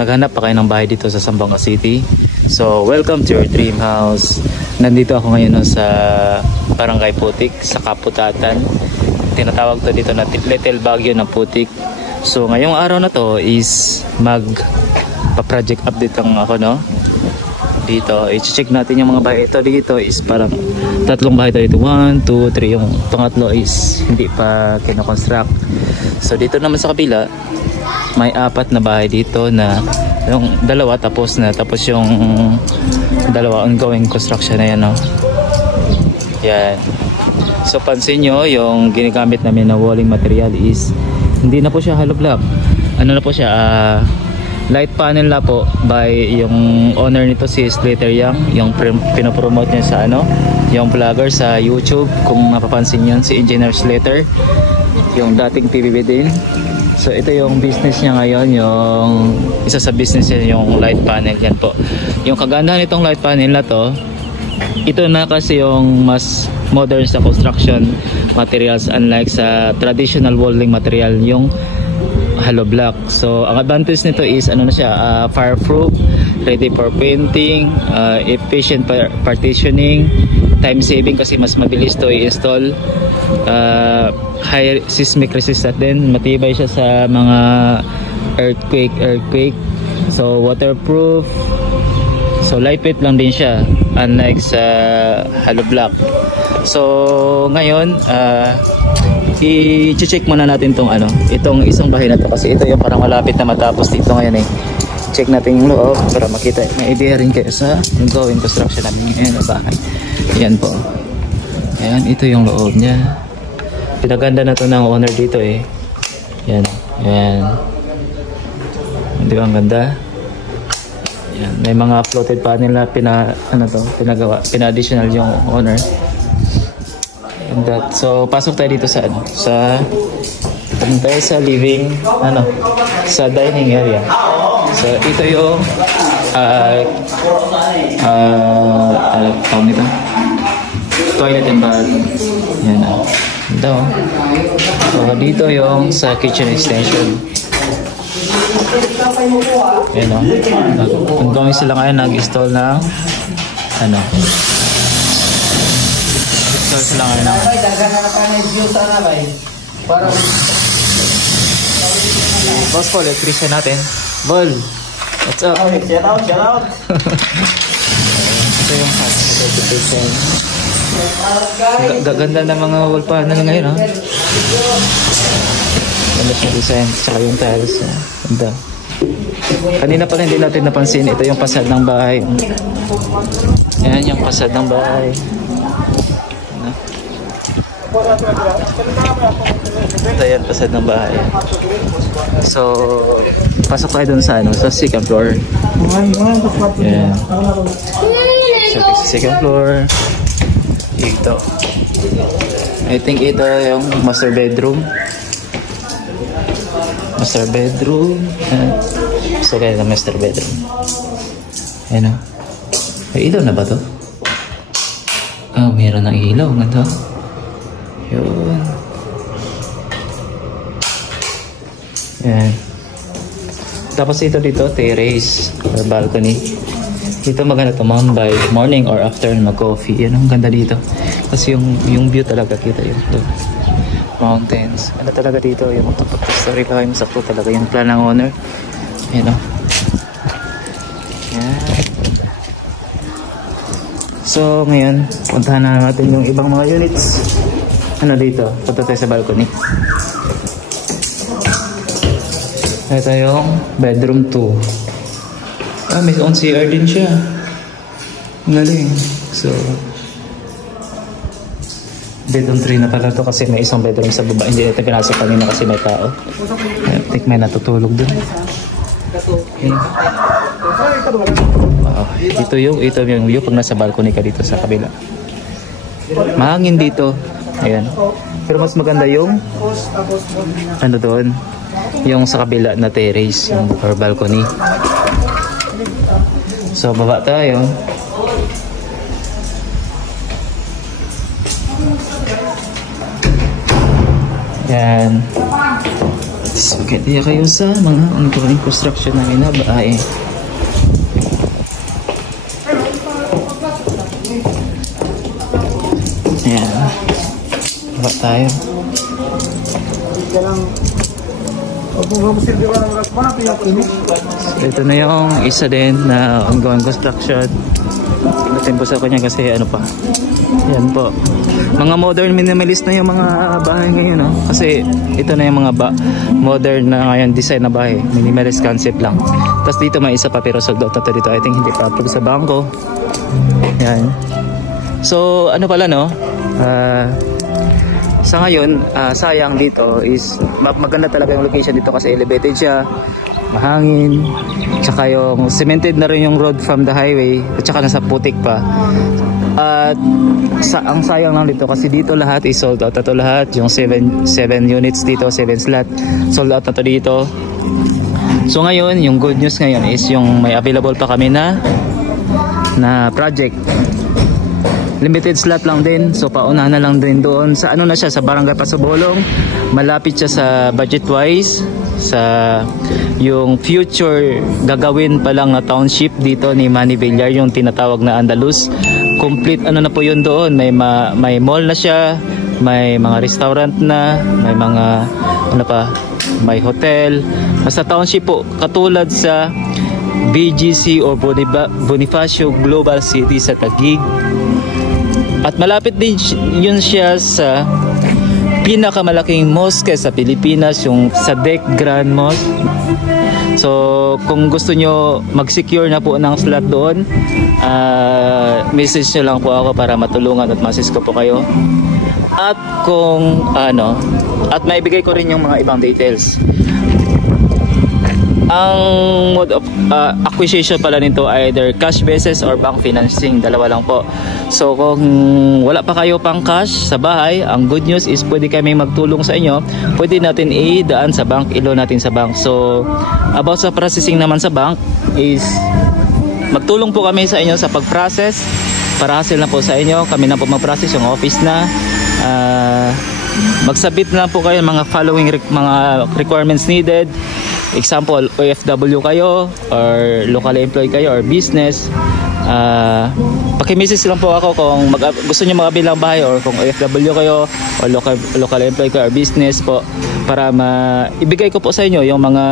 Naghanap pa kayo ng bahay dito sa Zamboanga City? So, welcome to your dream house. Nandito ako ngayon sa Barangay Putik, sa Kaputatan. Tinatawag to dito na Little Baguio ng Putik. So, ngayong araw na to is magpa-project update lang ako, no? Dito, i-check natin yung mga bahay. Ito dito is parang tatlong bahay dito. 1, 2, 3. Yung pangatlo is hindi pa kinoconstruct. So, dito naman sa kabila, may 4 na bahay dito na yung dalawa tapos na, tapos yung dalawa ongoing construction na yan, no? Yan. So pansin nyo, yung ginagamit namin na walling material is hindi na po siya hollow block. Ano na po siya, light panel na po by yung owner nito, si Slater Young. Yung pinopromote niya sa yung vlogger sa YouTube. Kung mapapansin yun, si Engineer Slater, yung dating PBB din. So ito yung business niya ngayon, yung isa sa business niya, yung light panel. Yan po. Yung kagandahan nitong light panel na to, ito na kasi yung mas modern sa construction materials, unlike sa traditional walling material, yung hollow block. So ang advantage nito is na siya, fireproof, ready for painting, efficient partitioning, time saving kasi mas mabilis to i-install, high seismic resistant din, matibay siya sa mga earthquake. So waterproof, so lightweight lang din siya, unlike sa hollow block. So ngayon i-check muna natin itong isang bahay na to, kasi ito yung parang malapit na matapos dito ngayon eh. Check natin yung loob para makita, may idea rin kayo sa ongoing construction namin ngayon na bahay. Ayan po. Ayan, ito yung loob niya. Pinaganda na to ng owner dito eh. Ayan. Ayan. Hindi ba ang ganda? Ayan. May mga floated panel na pinagawa. Pina-additional yung owner. And that. So, pasok tayo dito sa tayo sa living, sa dining area. So, ito yung tawag nito, toilet and bathroom. Yan ito. So, dito yung sa kitchen extension. Yan ongoing sila ngayon, nag-install ng install sila ngayon ng boss po, electrician natin. Bol, what's up? Shout out. Ito yung electrician. Gaganda ng mga wall panel ngayon, ha? Ganda ng design, tsaka yung tiles. Ganda. Kanina pala hindi natin napansin, ito yung pasad ng bahay. Yan yung pasad ng bahay. Ito yan, pasad ng bahay. So, pasok tayo dun sa second floor. Yan. So, sa second floor. Ito. I think ito yung master bedroom. Master bedroom. So, kaya na master bedroom. Ayan o. May ilaw na ba to? Mayroon ng ilaw. Ganda. Yun. Ayan. Tapos ito dito, terrace or balcony. Dito maganda to, by morning or afternoon mag-coffee. Yan ang ganda dito. Kasi yung view talaga kita yung mountains. Ano talaga dito, yung story time, sakto talaga yung plan ng owner. Ayan o. Ayan. So ngayon, puntahan na natin yung ibang mga units. Dito, punta tayo sa balcony. Ito yung bedroom 2. May own CR din siya. Galing. So, bedroom 3 na pala to kasi may isang bedroom sa baba. Hindi natin pinasok kanina kasi may tao. I think may natutulog dun. Okay. Ito yung view pag nasa balcony ka dito sa kabila. Mahangin dito. Ayan. Pero mas maganda yung doon, yung sa kabila na terrace, yung or balcony. So baba tayo. Yan. Okay, kaya kayo sa mga ongoing construction namin na bahay. Ayan. Baba tayo. So, ito na yung isa din na ongoing construction. Tingnan po sa kanya kasi ano pa. Yan po. Mga modern minimalist na yung mga bahay ngayon, no? Kasi ito na yung mga modern na ngayon design na bahay. Minimalist concept lang. Tapos dito may isa pa pero sold out na to dito. I think hindi pa approve sa bangko. Yan. So ano pala, no? Sa ngayon, sayang dito is maganda talaga yung location dito kasi elevated siya, mahangin, tsaka yung cemented na rin yung road from the highway, at tsaka nasa putik pa. At ang sayang lang dito kasi dito lahat is sold out na to lahat. Yung 7 units dito, 7 slot, sold out na to dito. So ngayon, yung good news ngayon is yung may available pa kami na project. Limited slot lang din, so pauna na lang din doon sa ano na siya, sa Barangay Pasabolong. Malapit siya sa budget wise sa yung future gagawin pa lang na township dito ni Manny Villar, yung tinatawag na Andalus. Complete ano na po yun doon, may mall na siya, may mga restaurant na, may mga ano pa, may hotel. Basta township po, katulad sa BGC o Bonifacio Global City sa Taguig. At malapit din yun siya sa pinakamalaking mosque sa Pilipinas, yung Sadek Grand Mosque. So kung gusto nyo mag-secure na po ng slot doon, message nyo lang po ako para matulungan at ma-assist ko po kayo. At kung ano, at maibigay ko rin yung mga ibang details. Ang mode of acquisition pala nito either cash basis or bank financing, dalawa lang po. So kung wala pa kayo pang cash sa bahay, ang good news is pwede kami magtulong sa inyo. Pwede natin idaan sa bank, ilo natin sa bank. So about sa processing naman sa bank is magtulong po kami sa inyo sa pag-process. Para hassle na po sa inyo, kami na po mag-process, yung office na. Magsabit na po kayo mga following mga requirements needed. Example, OFW kayo or local employee kayo or business, paki-message lang po ako kung gusto niyo mag-avail ng bahay, or kung OFW kayo or local employee kayo or business po, para ibigay ko po sa inyo yung mga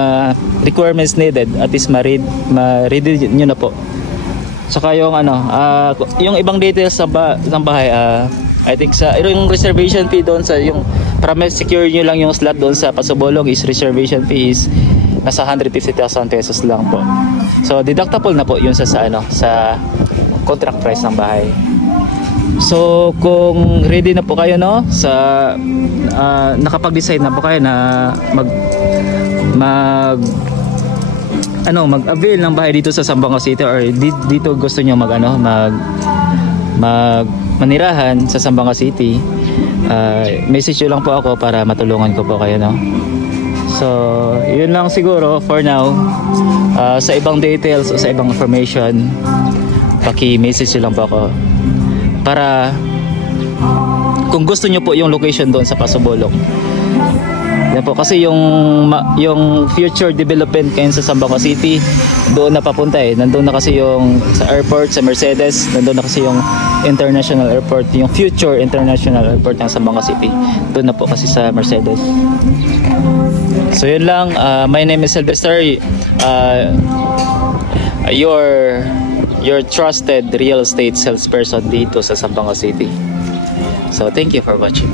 requirements needed, at least ma-read nyo na po. Saka yung yung ibang details ng bahay, I think yung reservation fee doon sa yung para ma-secure nyo lang yung slot doon sa Pasabolong is reservation fee is nasa 150,000 pesos lang po. So deductible na po yun sa contract price ng bahay. So kung ready na po kayo, no, sa nakapag-decide na po kayo na mag-avail ng bahay dito sa Zamboanga City, or dito gusto niyo manirahan sa Zamboanga City, message nyo lang po ako para matulungan ko po kayo, no. So yun lang siguro for now. Sa ibang details o sa ibang information, paki-message nyo lang po ako para kung gusto nyo po yung location doon sa Pasabolong. Yan po, kasi yung future development kayo sa Zamboanga City, doon na papunta nandun na kasi yung sa airport, sa Mercedes, nandun na kasi yung international airport, yung future international airport ng Zamboanga City, doon na po kasi sa Mercedes. So yun lang, my name is Sylvester, your trusted real estate salesperson dito sa Zamboanga City. So thank you for watching.